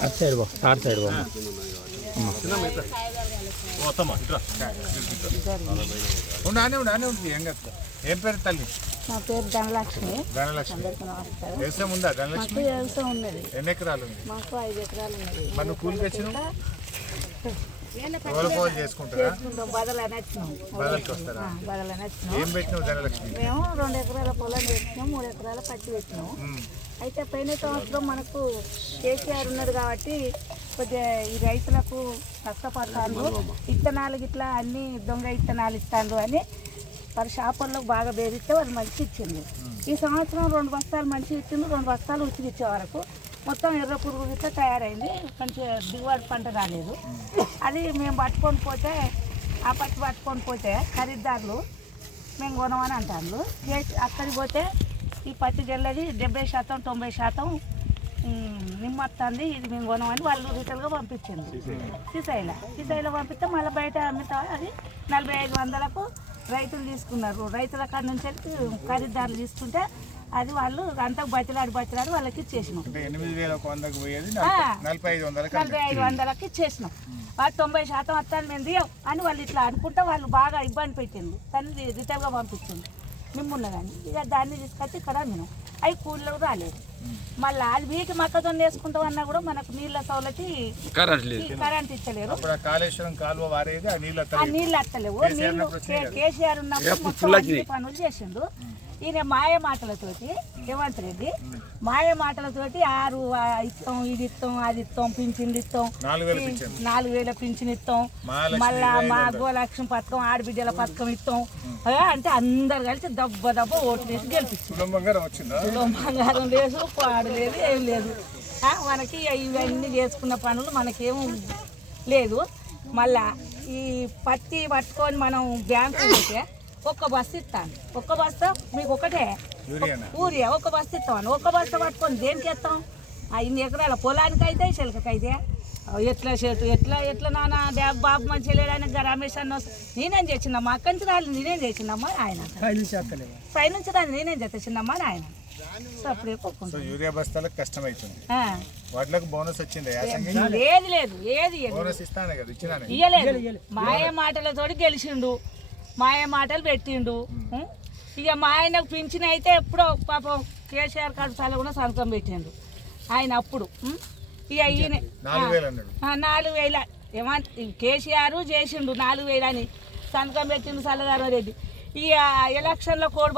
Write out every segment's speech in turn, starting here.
అటు సైడ్ బా సైడ్ బా ఉంది ఏం కాదు ఏం పేరు తల్లి? నా పేరు ధనలక్ష్మి ధనలక్ష్మి వ్యవసాయం ఉందా ధనలక్ష్మి వ్యవసాయం ఉన్నది. ఎన్ని ఎకరాలు ఉంది? మాకు ఐదు ఎకరాలు ఉన్నది నువ్వు కూలికి వచ్చినావు చేసుకుంటారా? బదలకి వస్తారా? ఏం పెట్టినావు ధనలక్ష్మి? మేము రెండు ఎకరాల పొలం వేసినాం మూడు ఎకరాల పత్తి పెట్టినాం. అయితే పోయిన సంవత్సరం మనకు కేసీఆర్ ఉన్నాడు కాబట్టి కొద్దిగా ఈ రైతులకు కష్టపడతాను ఇత్తనాలు గిట్లా అన్ని దొంగ ఇత్తనాలు ఇస్తాను అని వారి షాపుల్లో బాగా బేరిస్తే వాళ్ళు మంచి ఇచ్చింది ఈ సంవత్సరం రెండు బస్తాలు మంచి ఇచ్చింది రెండు బస్తాలు ఉచికి ఇచ్చే వరకు. మొత్తం ఎర్ర పురుగు గిట్లా తయారైంది. కొంచెం దిగుబడి పంట రాలేదు. అది మేము పట్టుకొని పోతే ఆ పత్తి పట్టుకొని పోతే ఖరీదారులు మేము కొనమని అంటారు. అక్కడికి పోతే ఈ పత్తి జల్లది డెబ్బై శాతం తొంభై శాతం నిమ్మత్తంది. ఇది మేము కొనమని వాళ్ళు రిటైల్గా పంపించింది సిసైల సిసైలో పంపిస్తే మళ్ళీ బయట అమ్ముతా. అది నలభై ఐదు వందలకు రైతులు తీసుకున్నారు. రైతుల కాడ నుంచి ఖరీదారులు తీసుకుంటే అది వాళ్ళు అంతా బతిలాడి బతిలాడి వాళ్ళకి ఇచ్చేసినాం. నలభై- ఐదు వందలకి ఇచ్చేసినాం. వాళ్ళు తొంభై శాతం వస్తాను మేము దియం అని వాళ్ళు ఇట్లా అనుకుంటే వాళ్ళు బాగా ఇబ్బంది పెట్టింది తను రిటైల్గా పంపించింది మిమ్మున్న కానీ ఇక దాన్ని తీసుకొచ్చి ఇక్కడ మేము అవి కూలీలు రాలేదు. మళ్ళీ అది వీటి మొక్కజొన్న వేసుకుంటాం అన్నా కూడా మనకు నీళ్ళ సౌలకి కరెంట్ ఇచ్చలేరు ఆ కాళేశ్వరం కాలువ వారేది ఆ నీళ్ళు అత్తలేవు. కేసీఆర్ నీళ్ళు కేసీఆర్ ఉన్నప్పుడు పనులు చేసిండు ఈయన మాయ మాటలతోటి రేవంత్ రెడ్డి మాయ మాటలతోటి ఆరు ఇస్తాం ఇది ఇస్తాం అది ఇస్తాం పింఛన్లు ఇస్తాం నాలుగు వేలు పింఛన్. పింఛన్ ఇస్తాం మళ్ళా మా. గోలక్ష్మి పథకం ఆడబిడ్డల పథకం ఇస్తాం అంటే అందరు కలిసి దెబ్బ దెబ్బ ఓట్లు వేసి గెలిపించారు. తులం బంగారం లేదు పాడు లేదు ఏం లేదు. మనకి ఇవన్నీ చేసుకున్న పనులు మనకేం లేదు. మళ్ళా ఈ పత్తి పట్టుకొని మనం బ్యాంకు పోతే ఒక్క బస్సు ఇస్తాను. ఒక్క బస్తా మీకు ఒకటే? ఊరియా? ఒక్క బస్తా ఇస్తాను ఒక్క బస్తా పట్టుకొని దేనికి ఇస్తాం ఆ ఇన్ని ఎకరాల పొలానికి అయితే చిలకకైతే ఎట్లా చెట్టు ఎట్లా ఎట్లా నాన్న? డా- బాబు మంచి లేడానికి రమేష్ అన్న నేనేం చేసినమ్మా అక్కడి నుంచి రాలి నేనేం చేసినమ్మా అని ఆయన పైనుంచి రాలి నేనేం అని ఆయన. యూరియా బస్తాలకు కష్టం అవుతుంది ఆ. వాటిలకు బోనస్ వచ్చింది? యాసంగి? ఏది లేదు ఏది ఇయ్యలేదు. మాయ మాటలతోటి గెలిచిండు. మాయ మాటలు పెట్టిండు? ఇక మా ఆయనకు పింఛన్ అయితే ఎప్పుడో పాపం కేసీఆర్ కడుసాల కూడా సంతకం పెట్టిండు. ఆయన అప్పుడు? ఇక ఈయన నాలుగు వేలు ఏమంట కేసీఆర్ చేసిండు నాలుగు వేలు అని సంతకం పెట్టిండు సల్లదారం రెడ్డి. ఇక ఎలక్షన్లో కోడ్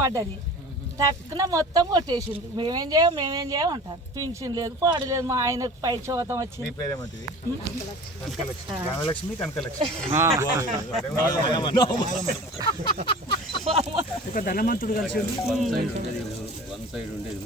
తక్కున మొత్తం కొట్టేసిండు మేమేం చేయం మేమేం చేయం అంటారు. పింఛన్ లేదు పాడు లేదు మా ఆయనకు పై చోతం వచ్చింది. పేరేమంటిది కనకలక్ష్మి. ధనలక్ష్మి కనకలక్ష్మి ధనవంతుడు కలిసి వన్ సైడ్ ఉండేది